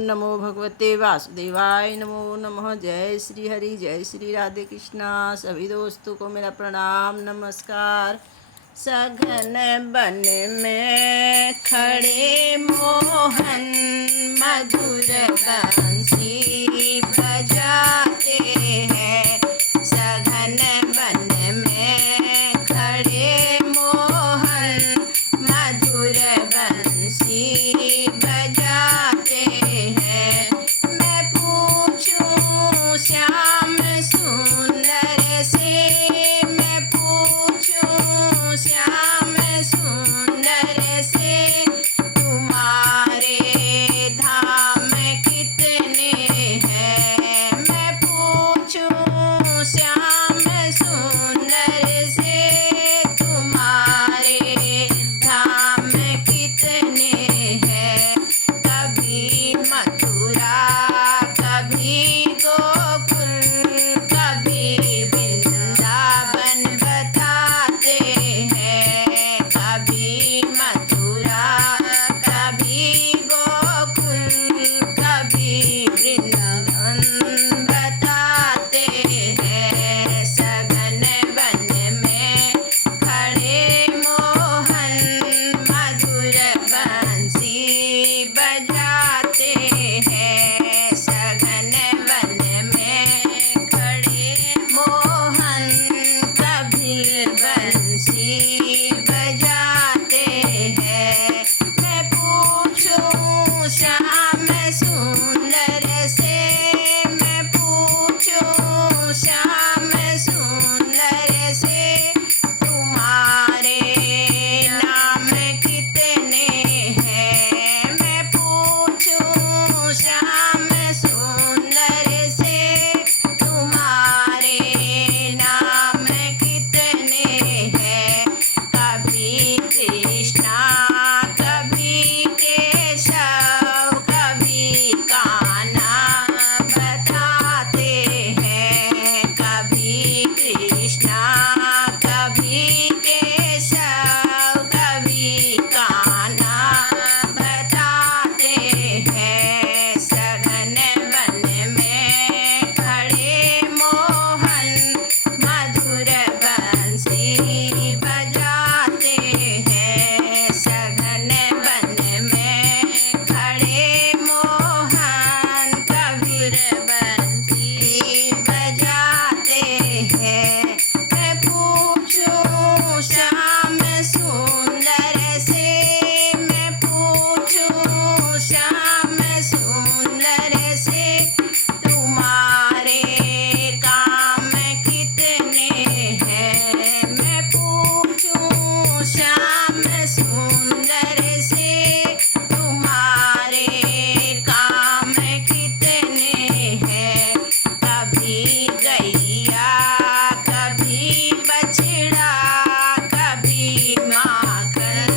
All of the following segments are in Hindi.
नमो भगवते वासुदेवाय, नमो नमः। जय श्री हरि, जय श्री राधे कृष्णा। सभी दोस्तों को मेरा प्रणाम नमस्कार। सघन बन में खड़े मोहन, मधुर बंसी बजाते हैं। सघन बन में खड़े मोहन, मधुर बंसी बजाते हैं। मैं पूछूं श्याम सुंदर से, मैं पूछूं श्याम सुंदर से, तुम्हारे धाम कितने हैं। मैं पूछूं श्याम सुंदर से, तुम्हारे धाम कितने हैं। कभी मथुरा, कभी गोकुल, कभी वृंदावन बताते हैं। कभी मथुरा, कभी गोकुल, कभी वृंदावन बताते हैं। सघन वन में खड़े मोहन, मधुर बंसी बजाते हैं। सघन वन में खड़े मोहन, कभी बंसी बजाते हैं। मैं पूछूं श्याम सुंदर से, मैं पूछूं श्याम सुंदर से, तुम्हारे नाम कितने हैं। मैं पूछूं श्याम सुंदर से, तुम्हारे नाम कितने हैं। कभी कृष्णा, कभी केशव, कभी कान्हा बताते हैं। कभी कृष्णा, कभी केशव, कभी कान्हा बताते हैं। सघन वन में खड़े मोहन, मधुर बंसी बजाते हैं। सघन वन में खड़े मोहन, कबीर बंसी बजाते हैं। मैं पूछूं श्याम सुंदर से, मैं पूछूं श्याम सुंदर से, तुम्हारे काम कितने हैं। मैं पूछूं श्याम सुंदर से, तुम्हारे काम कितने हैं। कभी गैया, कभी बछड़ा, कभी माखन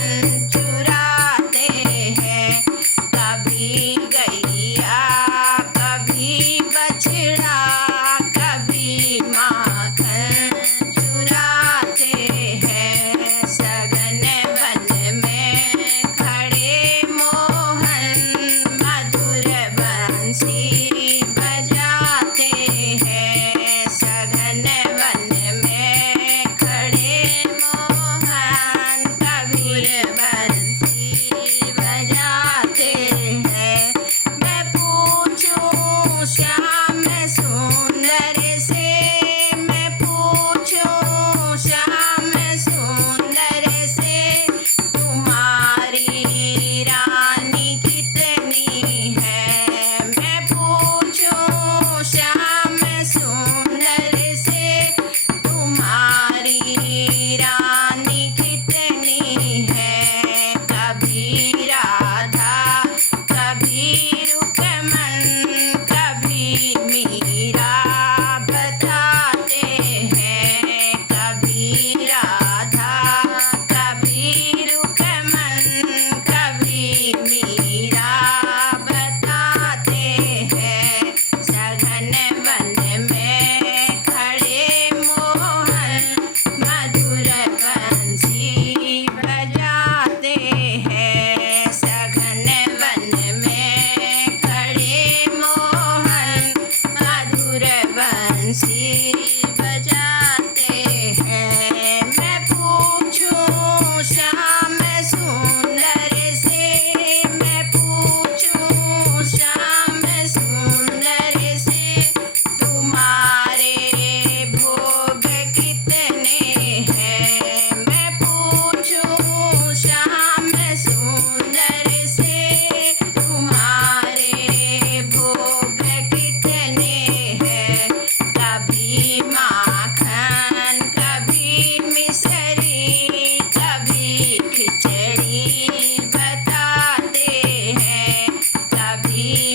चुराते हैं। कभी गैया, कभी बछड़ा, कभी माखन चुराते हैं। सघन वन में खड़े मोहन, मधुर बंसी बजाते हैं। सघन वन में खड़े मोहन, कबीर बंसी बजाते हैं। मैं पूछूं श्याम सुंदर से, मैं पूछूं श्याम सुंदर से, तुम्हारी रानी कितनी है। मैं पूछूं श्याम सुंदर से, तुम्हारी रानी कितनी है। कभी राधा, कभी रुक्मन, कभी मीरा बताते हैं। कभी राधा, कभी रुक्मन, कभी मीरा बताते हैं। सघन वन में खड़े मोहन, मधुर बंसी बजाते हैं। सघन वन में सी